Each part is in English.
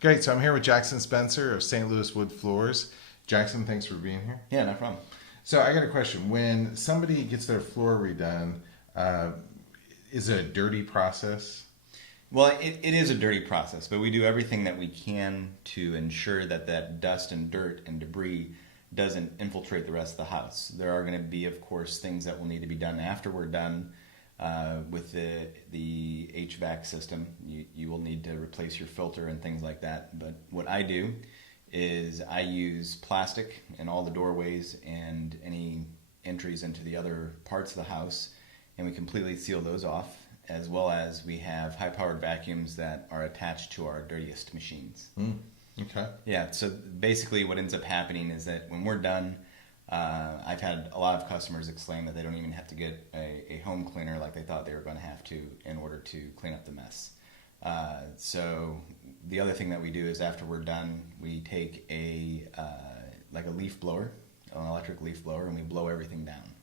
Great. So I'm here with Jackson Spencer of St. Louis Wood Floors. Jackson, thanks for being here. Yeah, no problem. So I got a question. When somebody gets their floor redone, is it a dirty process? Well, it is a dirty process, but we do everything that we can to ensure that dust and dirt and debris doesn't infiltrate the rest of the house. There are going to be, of course, things that will need to be done after we're done with the HVAC system. You will need to replace your filter and things like that. But what I do is I use plastic in all the doorways and any entries into the other parts of the house, and we completely seal those off, as well as we have high-powered vacuums that are attached to our dirtiest machines. Okay. Yeah, so basically what ends up happening is that when we're done, I've had a lot of customers exclaim that they don't even have to get a home cleaner like they thought they were going to have to in order to clean up the mess. So the other thing that we do is after we're done, we take like a leaf blower, an electric leaf blower, and we blow everything down.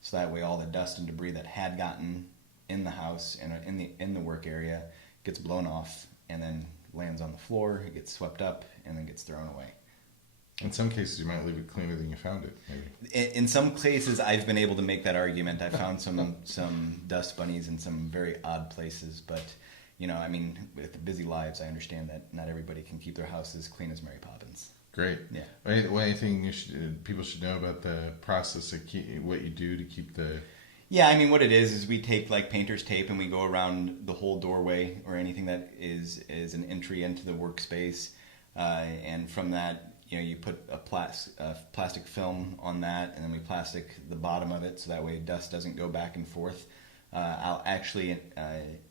So that way all the dust and debris that had gotten in the house and in the work area gets blown off and then lands on the floor. It gets swept up and then gets thrown away. In some cases, you might leave it cleaner than you found it. Maybe. In some cases, I've been able to make that argument. I found some dust bunnies in some very odd places, but I mean, with the busy lives, I understand that not everybody can keep their house as clean as Mary Poppins. Great. Yeah. Anything people should know about the process of what you do to keep the... Yeah, I mean, what it is we take like painter's tape and we go around the whole doorway or anything that is an entry into the workspace, and from that, you put a plastic film on that, and then we plastic the bottom of it so that way dust doesn't go back and forth. I'll actually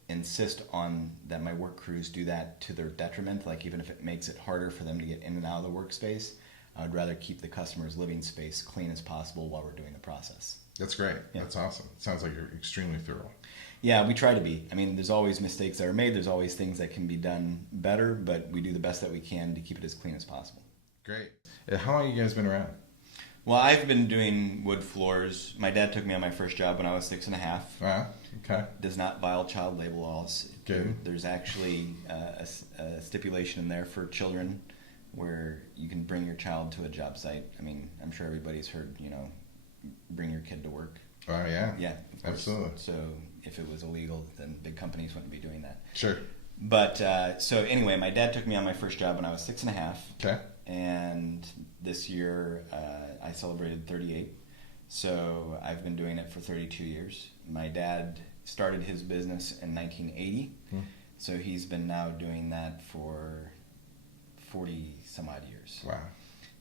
insist on that my work crews do that to their detriment, like even if it makes it harder for them to get in and out of the workspace. I would rather keep the customer's living space clean as possible while we're doing the process. That's great. Yeah. That's awesome. Sounds like you're extremely thorough. Yeah, we try to be. I mean, there's always mistakes that are made. There's always things that can be done better, but we do the best that we can to keep it as clean as possible. Great. How long have you guys been around? Well, I've been doing wood floors. My dad took me on my first job when I was 6.5. Ah, okay. Does not violate child labor laws. Good. There's actually a stipulation in there for children where you can bring your child to a job site. I mean, I'm sure everybody's heard, bring your kid to work. Oh, yeah. Yeah, absolutely. So if it was illegal, then big companies wouldn't be doing that. Sure. But so anyway, my dad took me on my first job when I was 6.5. Okay. And this year I celebrated 38. So I've been doing it for 32 years. My dad started his business in 1980. So he's been now doing that for 40 some odd years. Wow.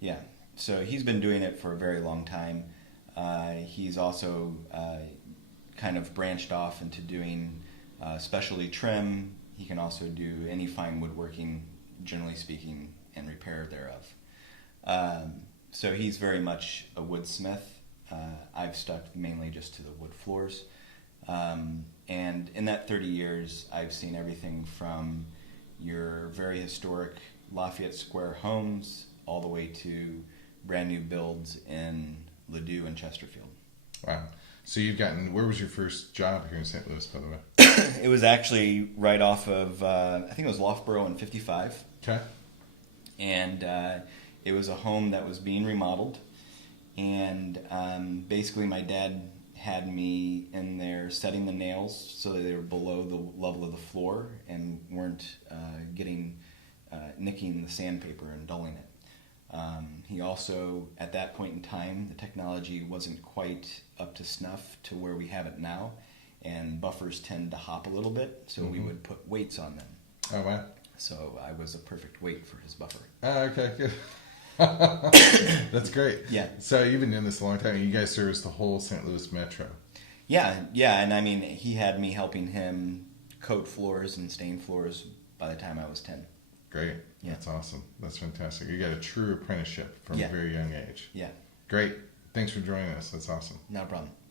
Yeah. So he's been doing it for a very long time. He's also kind of branched off into doing specialty trim. He can also do any fine woodworking, generally speaking, and repair thereof. So he's very much a woodsmith. I've stuck mainly just to the wood floors. And in that 30 years, I've seen everything from your very historic Lafayette Square homes all the way to brand new builds in Ladue and Chesterfield. Wow. So where was your first job here in St. Louis, by the way? It was actually right off of, I think it was Loughborough and 55. Okay. And it was a home that was being remodeled. And basically my dad had me in there setting the nails so that they were below the level of the floor and weren't nicking the sandpaper and dulling it. He also, at that point in time, the technology wasn't quite up to snuff to where we have it now, and buffers tend to hop a little bit, so we would put weights on them. Oh, wow. So I was a perfect weight for his buffer. Oh, okay, good. That's great. Yeah. So you've been doing this a long time. You guys service the whole St. Louis metro. Yeah, and I mean, he had me helping him coat floors and stain floors by the time I was 10. Great. Yeah. That's awesome. That's fantastic. You got a true apprenticeship from a Yeah. very young age. Yeah. Great. Thanks for joining us. That's awesome. No problem.